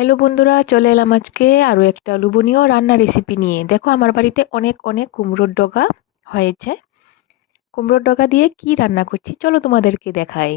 Hello বন্ধুরা, চলে এলাম আজকে আরও একটা লুবনীয় রান্না রেসিপি নিয়ে। দেখো, আমার বাড়িতে অনেক অনেক কুমড়োর ডগা হয়েছে। কুমড়োর ডগা দিয়ে কি রান্না করছি, চলো তোমাদেরকে দেখাই।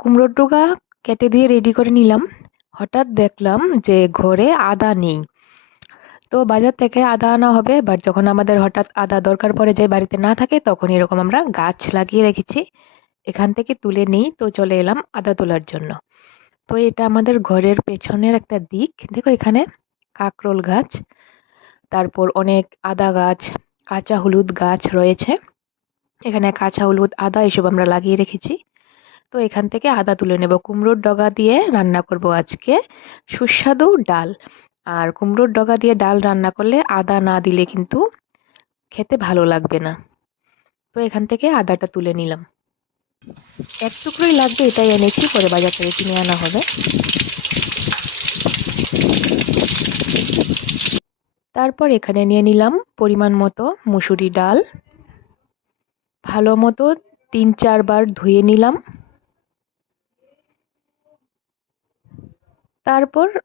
কুমড়োর ডগা কেটে দিয়ে রেডি করে নিলাম। হঠাৎ দেখলাম যে ঘরে আদা নেই। তো বাজার থেকে আদা আনা হবে বাট যখন আমাদের হঠাৎ আদা দরকার পড়ে যায় বাড়িতে না থাকে, তখন এরকম আমরা গাছ লাগিয়ে রেখেছি। এখান থেকে তুলে নিই, তো চলে এলাম আদা তোলার জন্য। তো এটা আমাদের ঘরের পেছনের একটা দিক। দেখো এখানে কাকরোল গাছ, তারপর অনেক আদা গাছ, কাঁচা হলুদ গাছ রয়েছে। এখানে কাঁচা হলুদ, আদা এসব আমরা লাগিয়ে রেখেছি। তো এখান থেকে আদা তুলে নেব। কুমড়োর ডগা দিয়ে রান্না করব আজকে। সুস্বাদু ডাল। আর কুমড়োর ডগা দিয়ে ডাল রান্না করলে আদা না দিলে কিন্তু খেতে ভালো লাগবে না। তো এখান থেকে আদাটা তুলে নিলাম। এক টুকরোই লাগবে, এটাই এনেছি। পরে বাজার থেকে কিনে আনা হবে। তারপর এখানে নিয়ে নিলাম পরিমাণ মতো মুসুরি ডাল। ভালো মতো তিন চারবার ধুয়ে নিলাম। তারপর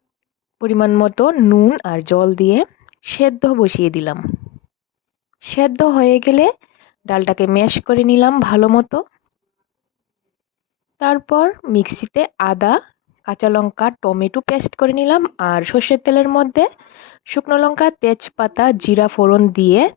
পরিমাণ মতো নুন আর জল দিয়ে সেদ্ধ বসিয়ে দিলাম। সেদ্ধ হয়ে গেলে ডালটাকে ম্যাশ করে নিলাম ভালো মতো। তারপর মিক্সিতে আদা, কাঁচা লঙ্কা, টমেটো পেস্ট করে নিলাম আর সর্ষের তেলের মধ্যে শুকনো লঙ্কা, তেজপাতা, জিরা ফোড়ন দিয়ে